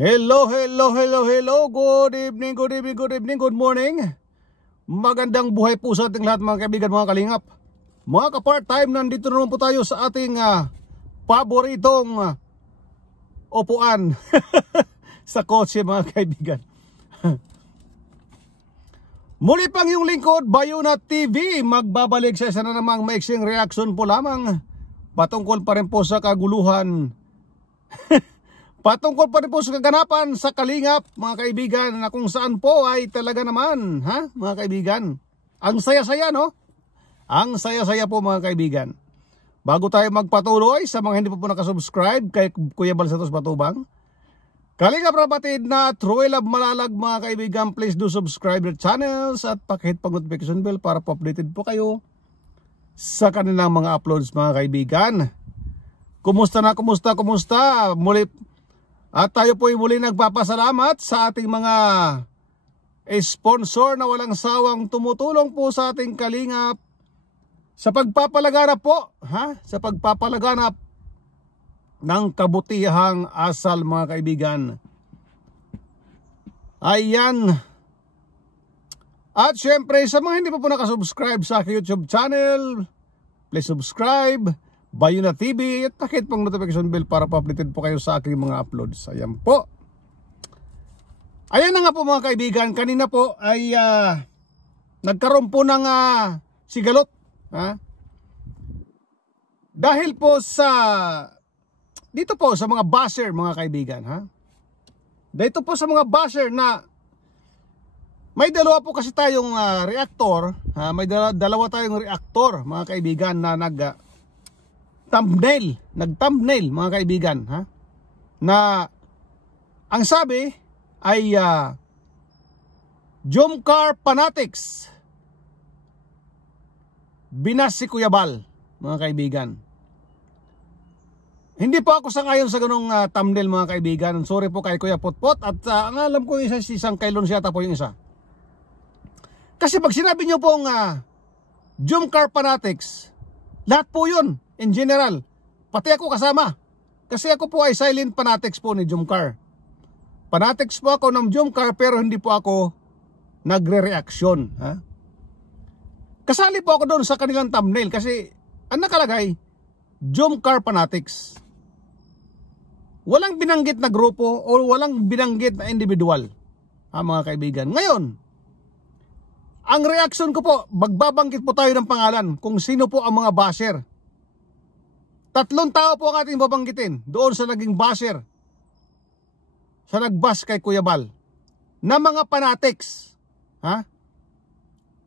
Hello, hello, hello, hello. Good evening, good evening, good evening, good morning. Magandang buhay po sa ating lahat mga kaibigan, mga kalingap. Mga ka-part-time, nandito naman po tayo sa ating paboritong upuan sa kotse mga kaibigan. Muli pang yung lingkod, Bayuna TV, magbabalik sa isa na namang maiksing reaction po lamang patungkol pa rin po sa kaguluhan patungkol pa rin po sa kaganapan sa Kalingap mga kaibigan, na kung saan po ay talaga naman mga kaibigan, ang saya-saya no? Ang saya-saya po mga kaibigan. Bago tayo magpatuloy, sa mga hindi po nakasubscribe kay Kuya Bal Santos Batubang, Kalingap Rabatid na True Love Malalag mga kaibigan, please do subscribe their channels at pakihit pang notification bell para po updated po kayo sa kanilang mga uploads mga kaibigan. Kumusta na, kumusta? Muli at tayo po ay muli nagpapasalamat sa ating mga sponsor na walang sawang tumutulong po sa ating Kalingap sa pagpapalaganap po, sa pagpapalaganap ng kabutihang asal mga kaibigan. Ayan. At syempre sa mga hindi pa po nakasubscribe sa aking YouTube channel, please subscribe, Bayuna TV, at pakit pang notification bell para pa-updated po kayo sa aking mga uploads. Ayan po. Ayan na nga po mga kaibigan, kanina po ay nagkaroon po ng sigalot. Dahil po sa dito po sa mga basher mga kaibigan, dito po sa mga basher na may dalawa po kasi tayong reactor, may dalawa tayong reactor mga kaibigan na nag-thumbnail mga kaibigan, na ang sabi ay Jomcar Fanatics binas si Kuya Bal mga kaibigan. Hindi po ako sangayon sa ganung thumbnail mga kaibigan. Sorry po kay Kuya Potpot at ang alam ko isang kailon siyata po yung isa. Kasi pag sinabi nyo pong Jomcar Fanatics, lahat po yun in general, pati ako kasama. Kasi ako po ay silent fanatics po ni Jomcar. Fanatics po ako ng Jomcar pero hindi po ako nagre-reaction. Kasali po ako doon sa kanilang thumbnail kasi ang nakalagay, Jomcar Fanatics. Walang binanggit na grupo o walang binanggit na individual, mga kaibigan. Ngayon, ang reaction ko po, magbabanggit po tayo ng pangalan kung sino po ang mga basher. 3 tao po ang ating babanggitin doon sa naging basher, sa nagbas kay Kuya Bal, na mga fanatics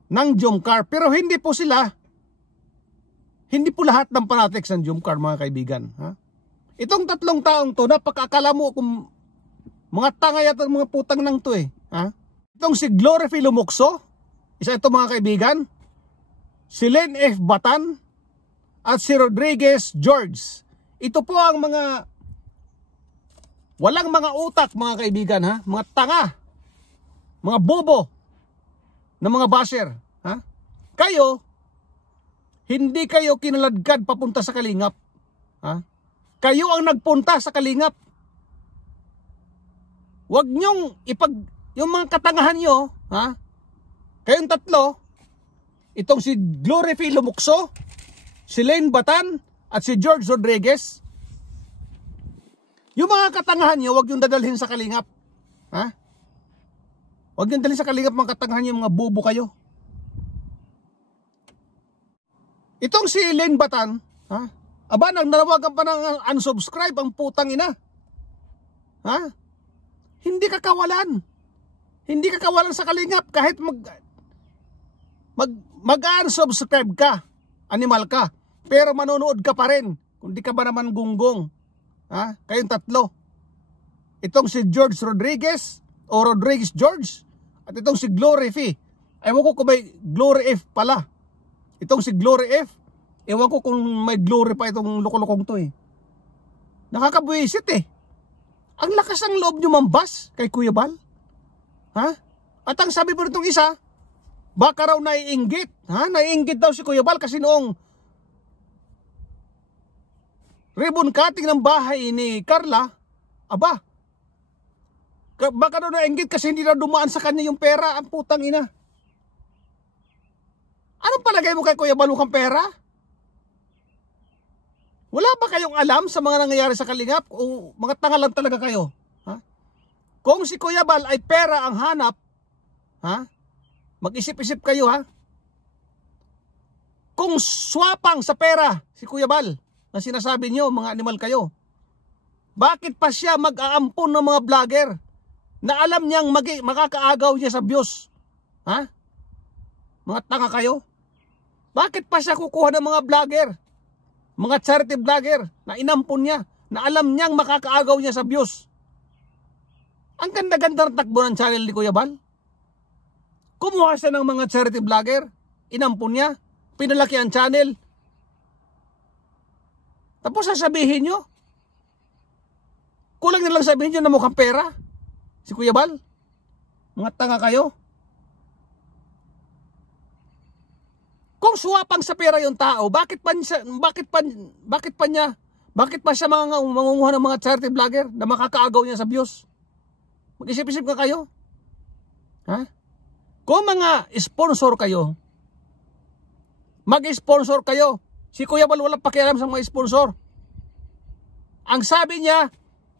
ng Jomcar. Pero hindi po sila, hindi po lahat ng fanatics ng Jomcar mga kaibigan. Itong 3 taong to, napakakala mo kung mga tangay at mga putang nang to Itong si Glory Filomokso, isa ito mga kaibigan, si Len F. Batan, at si Rodriguez George. Ito po ang mga walang mga utak mga kaibigan, mga tanga, mga bobo na mga basher. Kayo, hindi kayo kinaladkad papunta sa Kalingap. Kayo ang nagpunta sa Kalingap. Huwag nyong yung mga katangahan nyo, kayong 3, itong si Glory Filomokso, si Len Batan, at si George Rodriguez, yung mga katangahan nyo, huwag yung dadalhin sa Kalingap. Huwag yung dadalhin sa Kalingap mga katangahan nyo, mga bobo kayo. Itong si Len Batan, nanawagan pa ng unsubscribe ang putang ina. Hindi ka kawalan. Hindi ka kawalan sa Kalingap kahit mag-unsubscribe ka, animal ka, pero manonood ka pa rin kung di ka ba naman gunggong. Kayong 3. Itong si George Rodriguez o Rodriguez George, at itong si Glory F. Ewan ko kung may Glory F pala. Itong si Glory F, ewan ko kung may Glory pa itong lukulukong to Nakakabuisit Ang lakas ng loob nyo mambas kay Kuya Bal. At ang sabi po nitong isa, baka raw naiinggit. Naiinggit daw si Kuya Bal kasi noong ribbon cutting ng bahay ni Carla, aba, Baka daw nainggit kasi hindi na dumaan sa kanya yung pera. Ang putang ina. Anong palagay mo kay Kuya Bal mukhang pera? Wala ba kayong alam sa mga nangyayari sa Kalingap? O mga tanga lang talaga kayo? Ha? Kung si Kuya Bal ay pera ang hanap, ha? Mag-isip-isip kayo, ha? Kung swapang sa pera si Kuya Bal, na sinasabi nyo, mga animal kayo, bakit pa siya mag-aampon ng mga vlogger na alam niyang makakaagaw niya sa views? Ha? Mga tanga kayo? Bakit pa siya kukuha ng mga vlogger, mga charity vlogger na inampon niya, na alam niyang makakaagaw niya sa views? Ang ganda-ganda ng takbo ng channel ni Kuya Bal. Kumuha siya ng mga charity vlogger, inampon niya, pinalaki ang channel. Tapos sasabihin nyo, kulang na lang sabihin nyo na mukhang pera si Kuya Bal. Mga tanga kayo. Kung suwapang sa pera yung tao, bakit pa siya mangunguha ng mga charity vlogger na makakaagaw niya sa views? Mag-isip-isip ka kayo. Ha? Kung mga sponsor kayo, mag-sponsor kayo. Si Kuya Bal walang pakialam sa mga sponsor. Ang sabi niya,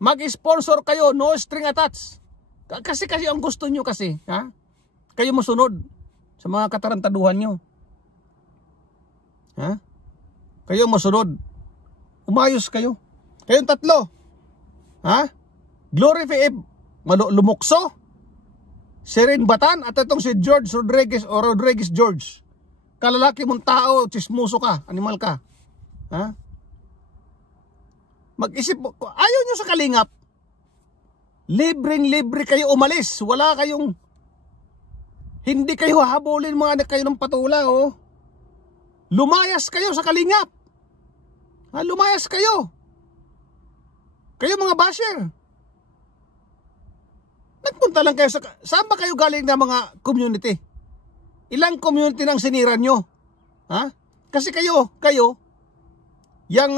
mag-sponsor kayo, no string attached. Kasi ang gusto nyo kasi, ha? Kayo masunod sa mga katarantaduhan nyo. Ha? Kayo masunod. Umayos kayo. Kayong tatlo. Ha? Glory Fib, Lumukso, Sherin Batan, at itong si George Rodriguez o Rodriguez George. Kalalaki mong tao, chismoso ka, animal ka. Ha? Mag-isip mo, ayaw nyo sa Kalingap. Libreng-libre kayo umalis. Wala kayong, hindi kayo hahabulin mga anak kayo ng patula, oh. Lumayas kayo sa Kalingap. Ha? Lumayas kayo. Kayo mga basher. Nagpunta lang kayo sa, saan ba kayo galing na mga community? Ilang community nang sinira nyo? Ha? Kasi kayo, yung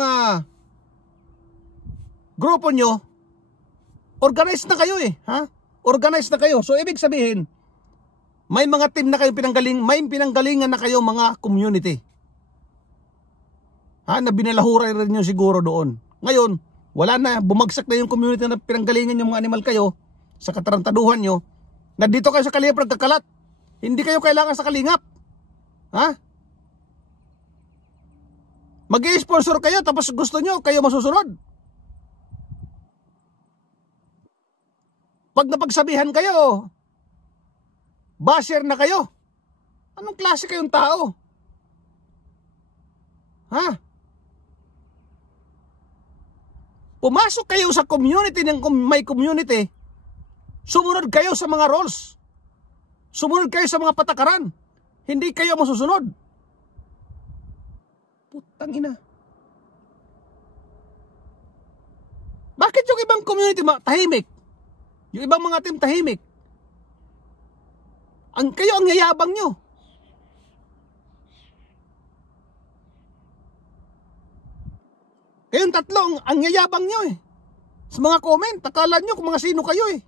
grupo nyo, organized na kayo eh. Ha? Organized na kayo. So, ibig sabihin, may mga team na kayo may pinanggalingan na kayo mga community. Ha? Na binalahuray rin nyo siguro doon. Ngayon, wala na, bumagsak na yung community na pinanggalingan yung mga animal kayo sa katarantaduhan nyo. Nandito kayo sa Kalingap nagkakalat. Hindi kayo kailangan sa Kalingap. Ha? Mag-i-sponsor kayo tapos gusto nyo, kayo masusunod. Pag napagsabihan kayo, basher na kayo. Anong klase kayong tao? Ha? Pumasok kayo sa community ng may community, sumunod kayo sa mga rules. Sumunod kayo sa mga patakaran. Hindi kayo masusunod. Putang ina. Bakit yung ibang community tahimik? Yung ibang mga team tahimik? Kayo ang yayabang nyo. Kayong tatlo, ang yayabang nyo eh. Sa mga comment, akala nyo kung mga sino kayo eh.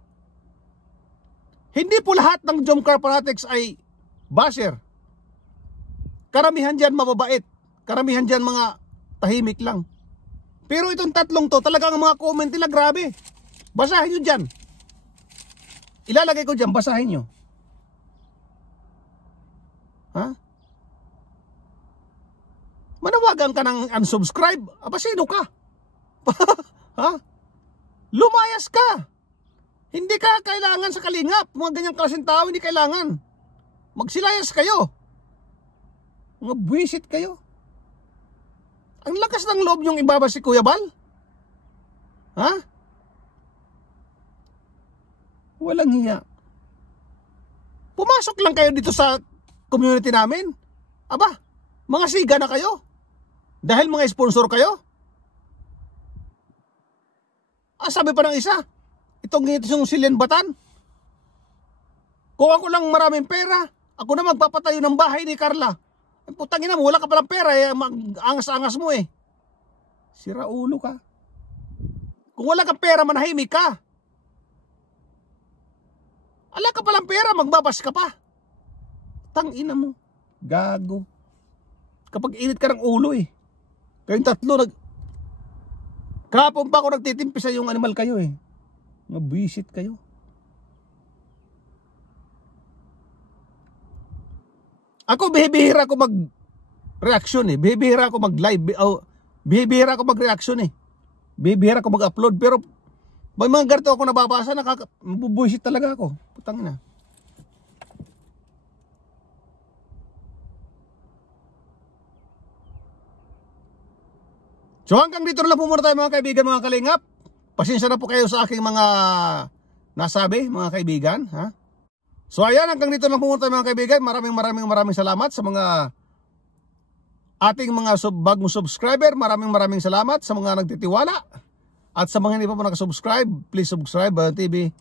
Hindi po lahat ng Jomcar Fanatics ay basher. Karamihan dyan mababait. Karamihan dyan mga tahimik lang. Pero itong tatlong to, talagang mga comment nila, grabe. Basahin nyo dyan. Ilalagay ko dyan, basahin nyo. Ha? Manawagan ka ng unsubscribe. Aba, sino ka? Ha? Lumayas ka. Hindi ka kailangan sa Kalingap. Mga ganyang klaseng tao, hindi kailangan. Magsilayas kayo. Mga buwisit kayo. Ang lakas ng loob yung ibaba si Kuya Bal. Ha? Walang hiya. Pumasok lang kayo dito sa community namin. Aba, mga siga na kayo. Dahil mga sponsor kayo. Sabi pa ng isa, itong Sherin Batan, kung ako lang maraming pera, ako na magpapatayo ng bahay ni Carla. Putang ina mo, wala ka palang pera eh, angas-angas mo eh. Sira ulo ka. Kung wala kang pera, manahimik ka. Ala ka palang pera, magbabas ka pa. Tangina mo. Gago. Kapag init ka ng ulo eh. Kayong tatlo kahapon pa ako nagtitimpi sa yung animal kayo eh. Mabisit kayo. Ako bihibihira ko mag-reaction eh. Bihibihira ko mag-live. Bihibihira ko mag-reaction eh. Bihibihira ko mag-upload. Pero may mga ganito ako nababasa, mabubuisit talaga ako. Putang ina. So hanggang dito na lang po muna tayo mga kaibigan, mga kalingap. Pasensya na po kayo sa aking mga nasabi, mga kaibigan. Ha? So ayan, hanggang dito na lang po muna tayo mga kaibigan. Maraming salamat sa mga ating mga bagong subscriber. Maraming salamat sa mga nagtitiwala. At sa mga hindi pa po nakasubscribe, please subscribe Bayan TV.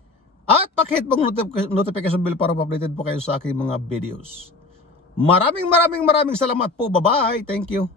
At pakihit pong notification bell para updated po kayo sa aking mga videos. Maraming salamat po. Bye-bye. Thank you.